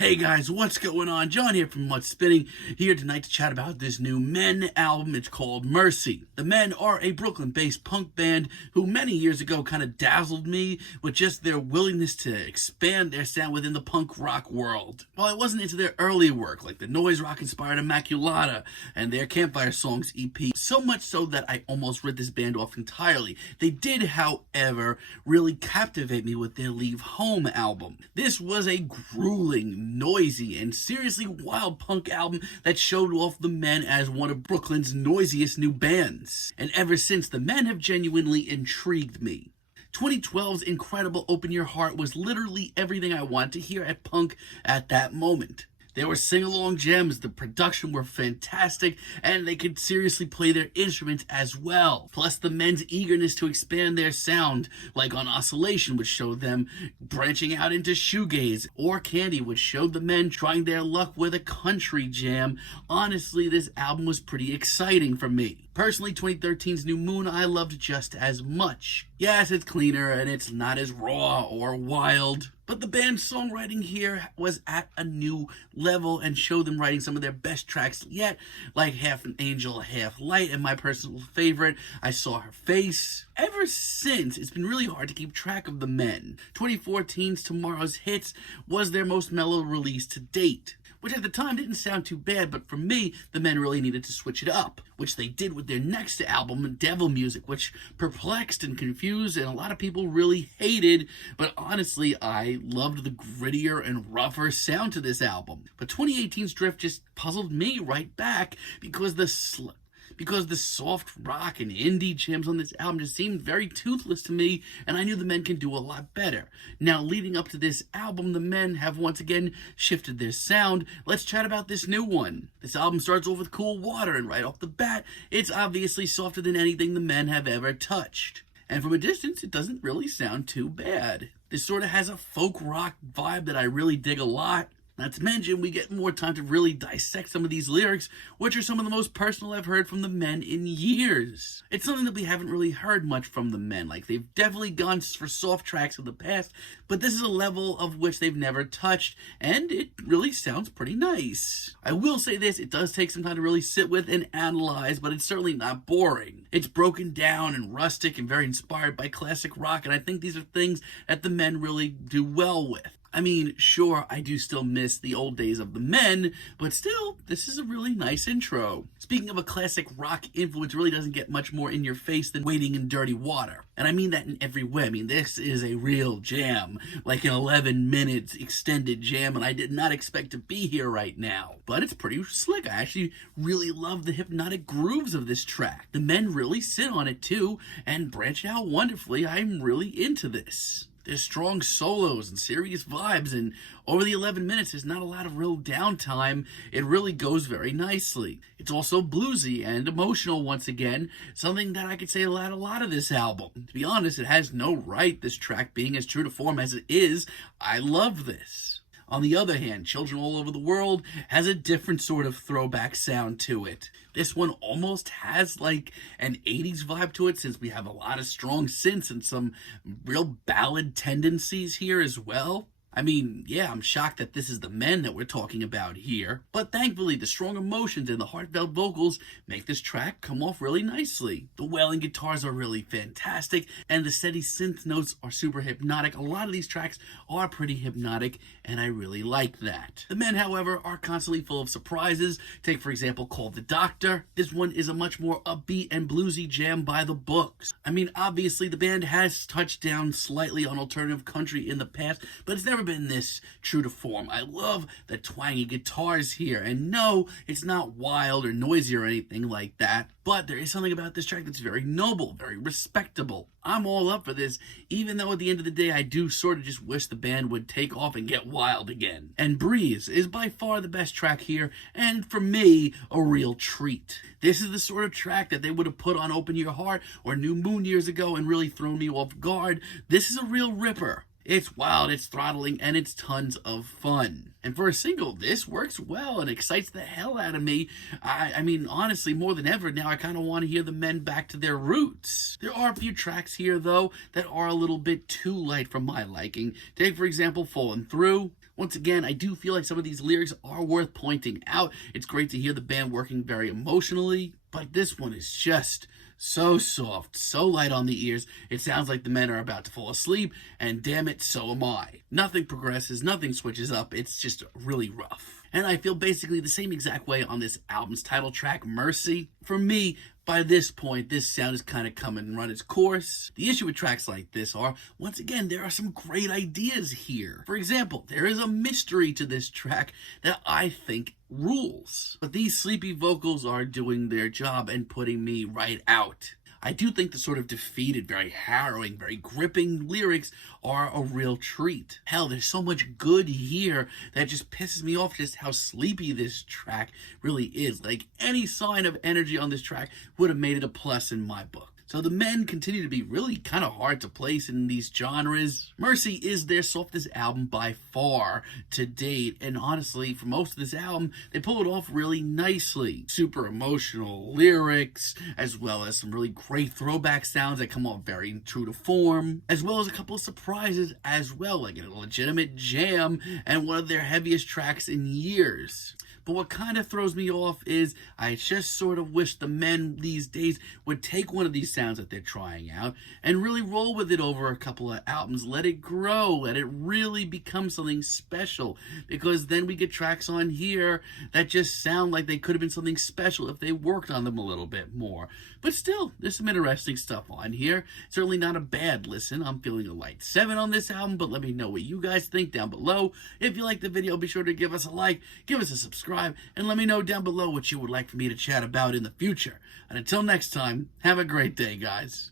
Hey guys, what's going on? John here from What's Spinning, here tonight to chat about this new Men album. It's called Mercy. The Men are a Brooklyn-based punk band who many years ago kind of dazzled me with just their willingness to expand their sound within the punk rock world. While I wasn't into their early work, like the noise rock inspired Immaculata and their Campfire Songs EP, so much so that I almost wrote this band off entirely. They did, however, really captivate me with their Leave Home album. This was a grueling, noisy, and seriously wild punk album that showed off the Men as one of Brooklyn's noisiest new bands. And ever since, the Men have genuinely intrigued me. 2012's incredible Open Your Heart was literally everything I wanted to hear at punk at that moment. They were sing-along gems, the production were fantastic, and they could seriously play their instruments as well. Plus, the Men's eagerness to expand their sound, like on Oscillation, which showed them branching out into shoegaze, or Candy, which showed the Men trying their luck with a country jam. Honestly, this album was pretty exciting for me. Personally, 2013's New Moon I loved just as much. Yes, it's cleaner and it's not as raw or wild, but the band's songwriting here was at a new level and showed them writing some of their best tracks yet, like Half an Angel, Half Light, and my personal favorite, I Saw Her Face. Ever since, it's been really hard to keep track of the Men. 2014's Tomorrow's Hits was their most mellow release to date, which at the time didn't sound too bad, but for me, the Men really needed to switch it up, which they did with their next album, Devil Music, which perplexed and confused and a lot of people really hated, but honestly, I loved the grittier and rougher sound to this album. But 2018's Drift just puzzled me right back because the soft rock and indie gems on this album just seemed very toothless to me, and I knew the Men can do a lot better. Now, leading up to this album, the Men have once again shifted their sound. Let's chat about this new one. This album starts off with Cool Water, and right off the bat, it's obviously softer than anything the Men have ever touched. And from a distance, it doesn't really sound too bad. This sort of has a folk rock vibe that I really dig a lot. Not to mention, we get more time to really dissect some of these lyrics, which are some of the most personal I've heard from the Men in years. It's something that we haven't really heard much from the Men. Like, they've definitely gone for soft tracks in the past, but this is a level of which they've never touched, and it really sounds pretty nice. I will say this, it does take some time to really sit with and analyze, but it's certainly not boring. It's broken down and rustic and very inspired by classic rock, and I think these are things that the Men really do well with. I mean, sure, I do still miss the old days of the Men, but still, this is a really nice intro. Speaking of a classic rock influence, really doesn't get much more in your face than Wading in Dirty Water. And I mean that in every way. I mean, this is a real jam, like an 11 minutes extended jam, and I did not expect to be here right now. But it's pretty slick. I actually really love the hypnotic grooves of this track. The Men really sit on it too, and branch out wonderfully. I'm really into this. There's strong solos and serious vibes, and over the 11 minutes, there's not a lot of real downtime. It really goes very nicely. It's also bluesy and emotional once again, something that I could say about a lot of this album. To be honest, it has no right, this track being as true to form as it is. I love this. On the other hand, Children All Over the World has a different sort of throwback sound to it. This one almost has like an 80s vibe to it, since we have a lot of strong synths and some real ballad tendencies here as well. I mean, yeah, I'm shocked that this is the Men that we're talking about here, but thankfully the strong emotions and the heartfelt vocals make this track come off really nicely. The wailing guitars are really fantastic, and the steady synth notes are super hypnotic. A lot of these tracks are pretty hypnotic, and I really like that. The Men, however, are constantly full of surprises. Take, for example, Call the Doctor. This one is a much more upbeat and bluesy jam by the books. I mean, obviously the band has touched down slightly on alternative country in the past, but it's never been this true to form. I love the twangy guitars here, and no, it's not wild or noisy or anything like that, but there is something about this track that's very noble, very respectable. I'm all up for this, even though at the end of the day, I do sort of just wish the band would take off and get wild again. And Breeze is by far the best track here, and for me, a real treat. This is the sort of track that they would have put on Open Your Heart or New Moon years ago and really thrown me off guard. This is a real ripper. It's wild, it's throttling, and it's tons of fun. And for a single, this works well and excites the hell out of me. I mean, honestly, more than ever now, I kind of want to hear the Men back to their roots. There are a few tracks here, though, that are a little bit too light for my liking. Take, for example, Falling Through. Once again, I do feel like some of these lyrics are worth pointing out. It's great to hear the band working very emotionally, but this one is just so soft, so light on the ears. It sounds like the men are about to fall asleep, and damn it, so am I. Nothing progresses, nothing switches up, it's just really rough. And I feel basically the same exact way on this album's title track, Mercy. For me, by this point, this sound is kind of come and run its course. The issue with tracks like this are, once again, there are some great ideas here. For example, there is a mystery to this track that I think rules. But these sleepy vocals are doing their job and putting me right out. I do think the sort of defeated, very harrowing, very gripping lyrics are a real treat. Hell, there's so much good here that just pisses me off just how sleepy this track really is. Like, any sign of energy on this track would have made it a plus in my book. So the men continue to be really kind of hard to place in these genres. Mercy is their softest album by far to date, and honestly, for most of this album, they pull it off really nicely. Super emotional lyrics, as well as some really great throwback sounds that come off very true to form, as well as a couple of surprises as well, like a legitimate jam and one of their heaviest tracks in years. But what kind of throws me off is I just sort of wish the men these days would take one of these sounds that they're trying out and really roll with it over a couple of albums. Let it grow. Let it really become something special. Because then we get tracks on here that just sound like they could have been something special if they worked on them a little bit more. But still, there's some interesting stuff on here. Certainly not a bad listen. I'm feeling a light 7 on this album, but let me know what you guys think down below. If you like the video, be sure to give us a like, give us a subscribe, and let me know down below what you would like for me to chat about in the future. And until next time, have a great day, guys.